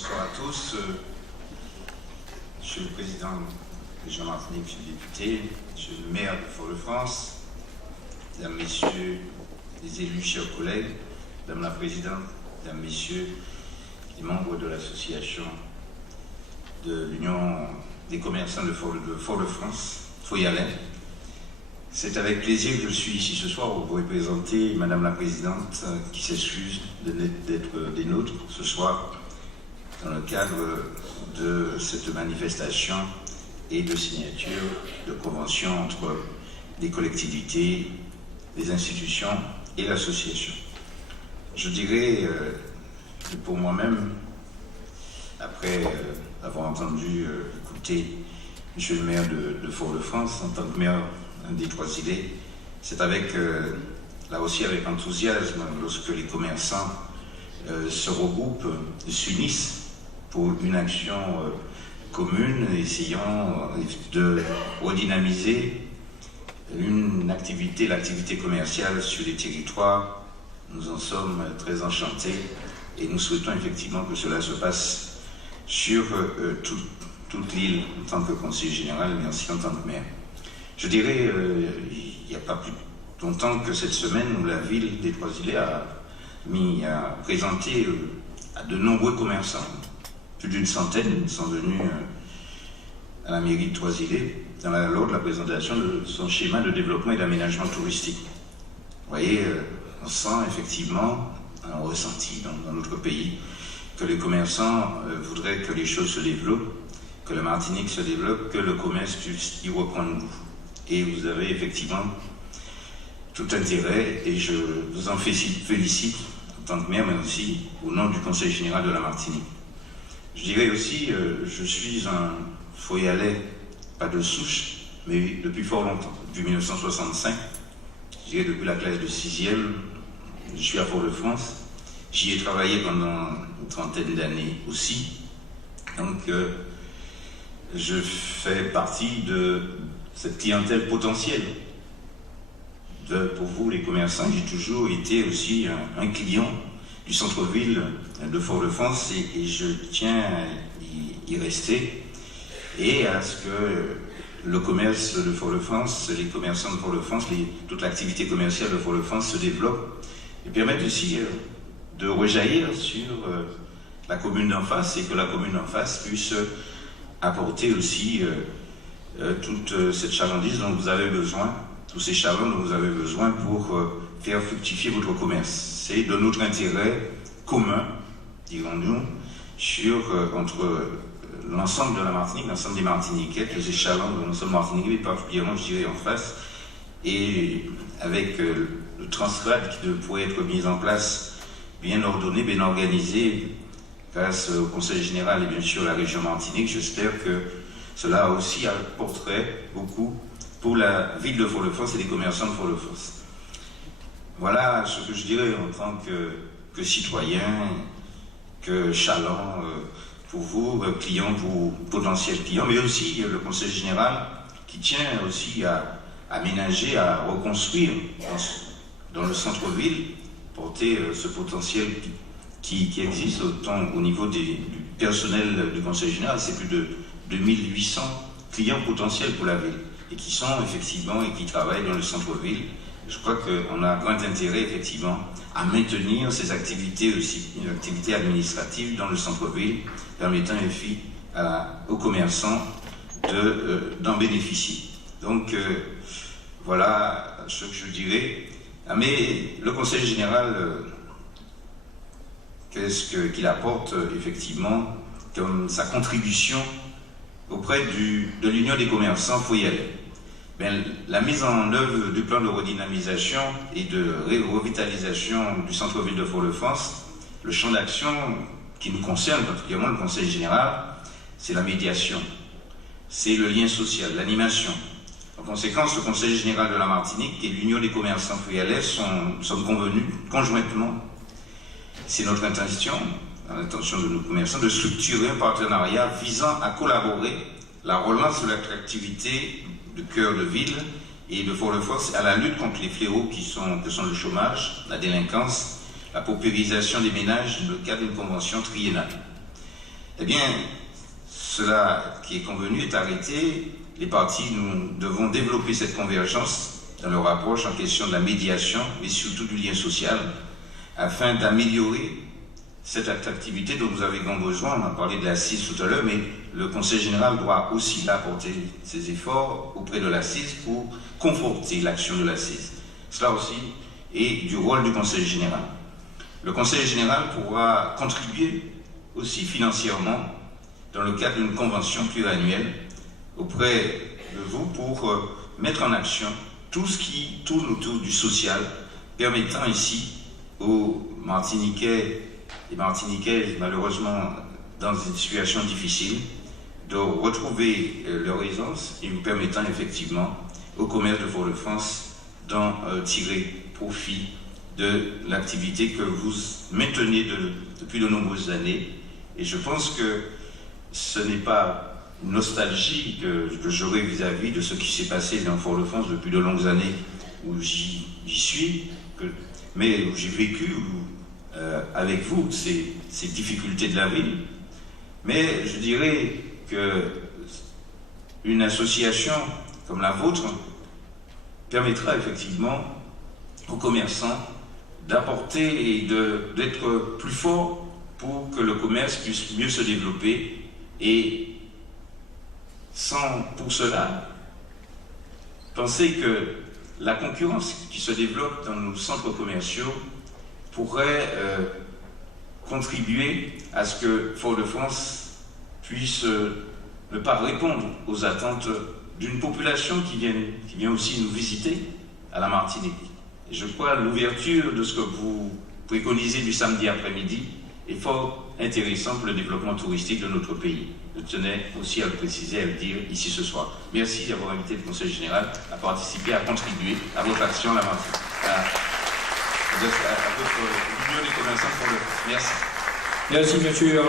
Bonsoir à tous. Monsieur le Président de Jean-Martinique, Monsieur le député, Monsieur le maire de Fort-de-France, Mesdames, Messieurs les élus, chers collègues, Madame la Présidente, Mesdames, Messieurs les membres de l'association de l'Union des commerçants de Fort-de-France, Foyalais. C'est avec plaisir que je suis ici ce soir pour représenter Madame la Présidente qui s'excuse d'être des nôtres ce soir dans le cadre de cette manifestation et de signature de convention entre les collectivités, les institutions et l'association. Je dirais que pour moi-même, après avoir entendu écouter Monsieur le maire de Fort-de-France en tant que maire des Trois-Îlets, c'est avec, là aussi avec enthousiasme, lorsque les commerçants se regroupent, s'unissent pour une action commune, essayant de redynamiser l'activité commerciale sur les territoires. Nous en sommes très enchantés et nous souhaitons effectivement que cela se passe sur toute l'île en tant que conseiller général, mais aussi en tant que maire. Je dirais, il n'y a pas plus longtemps que cette semaine où la ville des Trois-Îlets a présenté à de nombreux commerçants, plus d'une centaine sont venus à la mairie de Trois-Îlets lors de la présentation de son schéma de développement et d'aménagement touristique. Vous voyez, on sent effectivement, on ressentit dans notre pays, que les commerçants voudraient que les choses se développent, que la Martinique se développe, que le commerce puisse y reprendre goût. Et vous avez effectivement tout intérêt, et je vous en félicite en tant que maire, mais aussi au nom du Conseil général de la Martinique. Je dirais aussi, je suis un Foyalais, pas de souche, mais depuis fort longtemps, depuis 1965, je dirais depuis la classe de 6e, je suis à Fort-de-France, j'y ai travaillé pendant une trentaine d'années aussi, donc je fais partie de cette clientèle potentielle. Pour vous, les commerçants, j'ai toujours été aussi un client du centre-ville de Fort-de-France et je tiens à y rester et à ce que le commerce de Fort-de-France, les commerçants de Fort-de-France, toute l'activité commerciale de Fort-de-France se développe et permettent aussi de rejaillir sur la commune d'en face et que la commune d'en face puisse apporter aussi toute cette chalandise dont vous avez besoin, tous ces chalands dont vous avez besoin pour faire fructifier votre commerce. C'est de notre intérêt commun, dirons-nous, entre l'ensemble de la Martinique, l'ensemble des Martiniquais, tous ces chalands de l'ensemble martiniquais, mais particulièrement, je dirais, en face, et avec le Transrad qui pourrait être mis en place, bien ordonné, bien organisé, grâce au Conseil général et bien sûr la région Martinique. J'espère que cela aussi apporterait beaucoup pour la ville de Fort-de-France et les commerçants de Fort-de-France. Voilà ce que je dirais en tant que citoyen, que chaland pour vous, client, pour potentiels clients, mais aussi le Conseil général qui tient aussi à aménager, à reconstruire dans le centre-ville, porter ce potentiel qui existe autant au niveau du personnel du Conseil général. C'est plus de 2800 clients potentiels pour la ville et qui sont effectivement et qui travaillent dans le centre-ville. Je crois qu'on a grand intérêt effectivement à maintenir ces activités aussi, une activité administrative dans le centre-ville, permettant aux commerçants d'en bénéficier. Donc voilà ce que je dirais. Mais le Conseil général, qu'est-ce qu'il apporte effectivement comme sa contribution auprès de l'Union des commerçants Foyalais? La mise en œuvre du plan de redynamisation et de revitalisation du centre-ville de Fort-de-France, le champ d'action qui nous concerne, particulièrement le Conseil général, c'est la médiation, c'est le lien social, l'animation. En conséquence, le Conseil général de la Martinique et l'Union des commerçants Foyalais sont convenus conjointement. C'est notre intention, l'intention de nos commerçants, de structurer un partenariat visant à collaborer la relance de l'attractivité du cœur de ville et de Fort-de-France à la lutte contre les fléaux que sont le chômage, la délinquance, la paupérisation des ménages dans le cadre d'une convention triennale. Eh bien, cela qui est convenu est arrêté. Les partis, nous devons développer cette convergence dans leur approche en question de la médiation, mais surtout du lien social, afin d'améliorer cette attractivité dont vous avez grand besoin. On a parlé de l'assise tout à l'heure, mais le Conseil général doit aussi apporter ses efforts auprès de l'assise pour conforter l'action de l'assise. Cela aussi est du rôle du Conseil général. Le Conseil général pourra contribuer aussi financièrement dans le cadre d'une convention pluriannuelle auprès de vous pour mettre en action tout ce qui tourne autour du social, permettant ici aux Martiniquais et Martiniquaises, malheureusement dans une situation difficile, de retrouver leur aisance et nous permettant effectivement au commerce de Fort-de-France d'en tirer profit de l'activité que vous maintenez depuis de nombreuses années. Et je pense que ce n'est pas une nostalgie que j'aurai vis-à-vis de ce qui s'est passé dans Fort-de-France depuis de longues années où j'y suis, mais où j'ai vécu avec vous ces difficultés de la ville. Mais je dirais qu'une association comme la vôtre permettra effectivement aux commerçants d'apporter et d'être plus forts pour que le commerce puisse mieux se développer, et sans pour cela penser que la concurrence qui se développe dans nos centres commerciaux pourrait contribuer à ce que Fort-de-France puisse ne pas répondre aux attentes d'une population qui vient aussi nous visiter à la Martinique. Et je crois que l'ouverture de ce que vous préconisez du samedi après-midi est fort intéressant pour le développement touristique de notre pays. Je tenais aussi à le préciser, à le dire ici ce soir. Merci d'avoir invité le Conseil général à participer, à contribuer à votre action à la Martinique, à votre union des commerçants pour le. Merci. Merci, monsieur.